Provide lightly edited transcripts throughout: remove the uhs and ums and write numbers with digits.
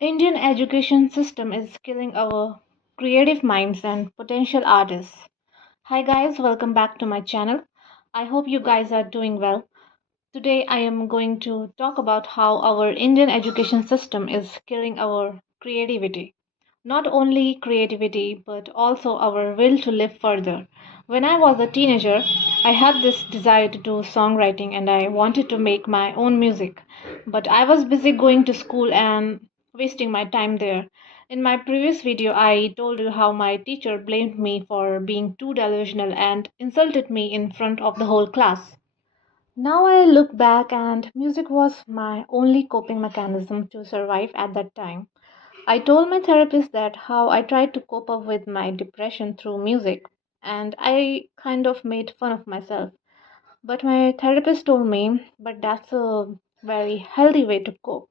Indian education system is killing our creative minds and potential artists. Hi guys, welcome back to my channel. I hope you guys are doing well. Today I am going to talk about how our Indian education system is killing our creativity. Not only creativity, but also our will to live further. When I was a teenager, I had this desire to do songwriting and I wanted to make my own music. But I was busy going to school and wasting my time there. In my previous video, I told you how my teacher blamed me for being too delusional and insulted me in front of the whole class. Now I look back, and music was my only coping mechanism to survive at that time. I told my therapist that how I tried to cope up with my depression through music, and I kind of made fun of myself. But my therapist told me, but that's a very healthy way to cope.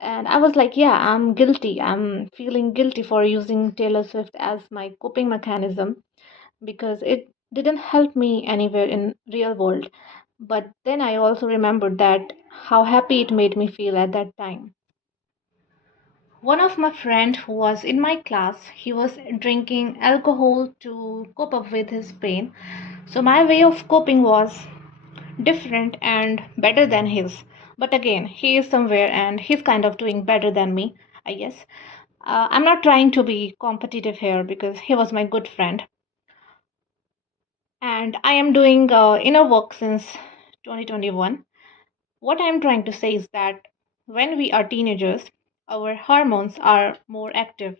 And I was like, yeah, I'm guilty. I'm feeling guilty for using Taylor Swift as my coping mechanism because it didn't help me anywhere in real world. But then I also remembered that how happy it made me feel at that time. One of my friend who was in my class, he was drinking alcohol to cope up with his pain. So my way of coping was different and better than his. But again, he is somewhere and he's kind of doing better than me, I guess. I'm not trying to be competitive here because he was my good friend. And I am doing inner work since 2021. What I'm trying to say is that when we are teenagers, our hormones are more active,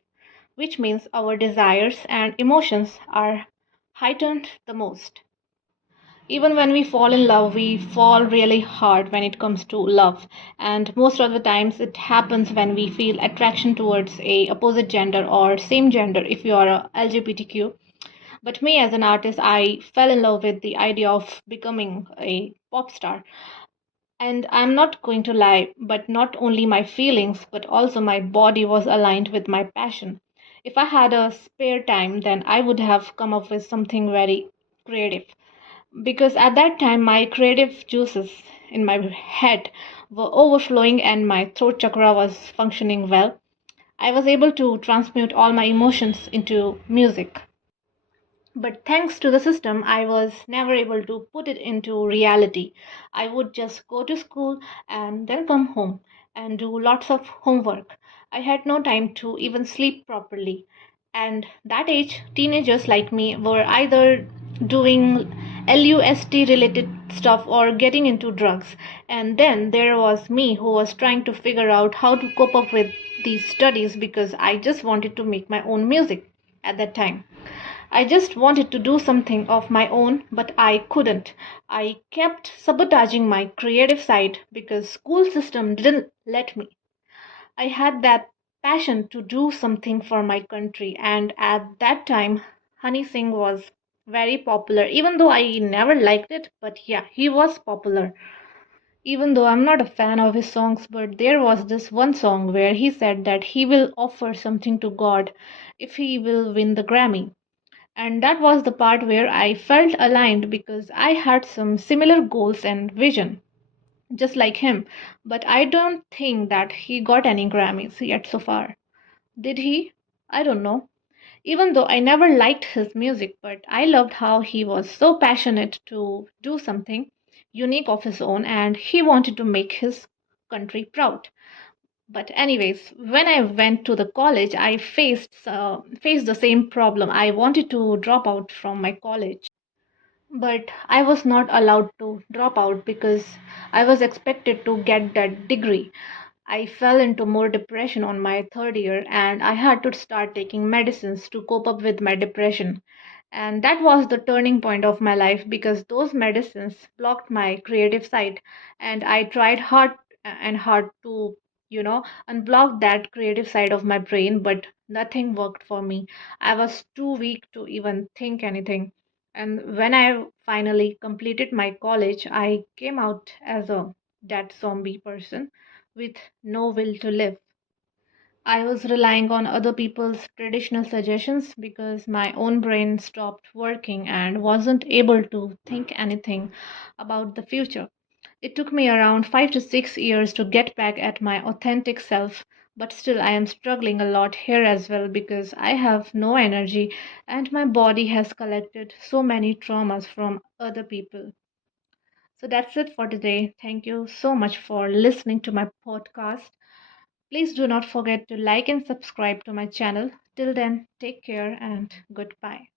which means our desires and emotions are heightened the most. Even when we fall in love, we fall really hard when it comes to love, and most of the times it happens when we feel attraction towards a opposite gender or same gender if you are a LGBTQ. But me as an artist, I fell in love with the idea of becoming a pop star. And I'm not going to lie, but not only my feelings, but also my body was aligned with my passion. If I had a spare time, then I would have come up with something very creative. Because at that time, my creative juices in my head were overflowing and my throat chakra was functioning well. I was able to transmute all my emotions into music. But thanks to the system, I was never able to put it into reality. I would just go to school and then come home and do lots of homework. I had no time to even sleep properly. And that age, teenagers like me were either doing LUST related stuff or getting into drugs. And then there was me who was trying to figure out how to cope up with these studies because I just wanted to make my own music at that time. I just wanted to do something of my own, but I couldn't. I kept sabotaging my creative side because school system didn't let me. I had that passion to do something for my country, and at that time Honey Singh was very popular, even though I never liked it, but yeah, he was popular. Even though I'm not a fan of his songs, but there was this one song where he said that he will offer something to God if he will win the Grammy. And that was the part where I felt aligned because I had some similar goals and vision, just like him. But I don't think that he got any Grammys yet so far. Did he? I don't know. Even though I never liked his music, but I loved how he was so passionate to do something unique of his own and he wanted to make his country proud. But anyways, when I went to the college, I faced the same problem. I wanted to drop out from my college, but I was not allowed to drop out because I was expected to get that degree. I fell into more depression on my third year and I had to start taking medicines to cope up with my depression. And that was the turning point of my life because those medicines blocked my creative side. And I tried hard and hard to, unblock that creative side of my brain, but nothing worked for me. I was too weak to even think anything. And when I finally completed my college, I came out as a dead zombie person with no will to live. I was relying on other people's traditional suggestions because my own brain stopped working and wasn't able to think anything about the future. It took me around 5 to 6 years to get back at my authentic self, But still, I am struggling a lot here as well because I have no energy and my body has collected so many traumas from other people. So that's it for today. Thank you so much for listening to my podcast. Please do not forget to like and subscribe to my channel. Till then, take care and goodbye.